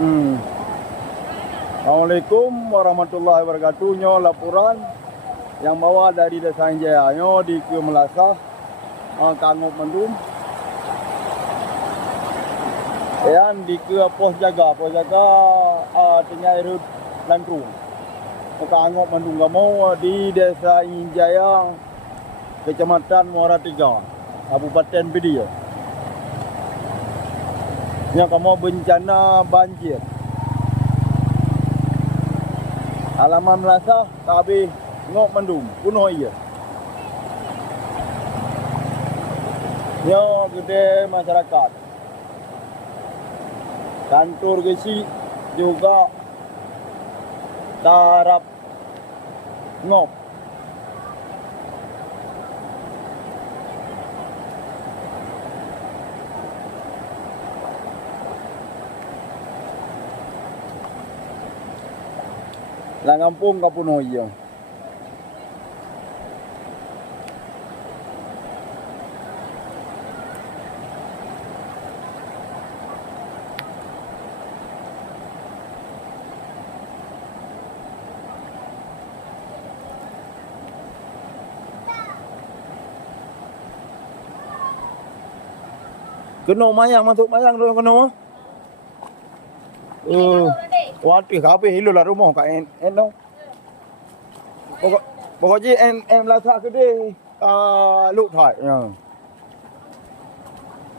Assalamualaikum warahmatullahi wabarakatuh. Nyo laporan yang bawa dari Desa Jaya nyo di Kio Melasah, Kangop Mendung. Yang di Kio pos jaga Tenyai Rut Lantrung. Kangop Mendung Gamau di Desa Jaya, Kecamatan Muara Tiga, Kabupaten Bedia. Yang kamu bencana banjir. Halaman Melasah, KB Ngok Mendung, Puno iya. Nyo gede masyarakat. Kantor gesi juga tarap Ngok. Langampung ka Puno iya. Kena mayang, masuk mayang dulu kena. Waduh, kabeh hilu lah rumah kat en no. Pokoknya em là sao cái đi lụt thoại.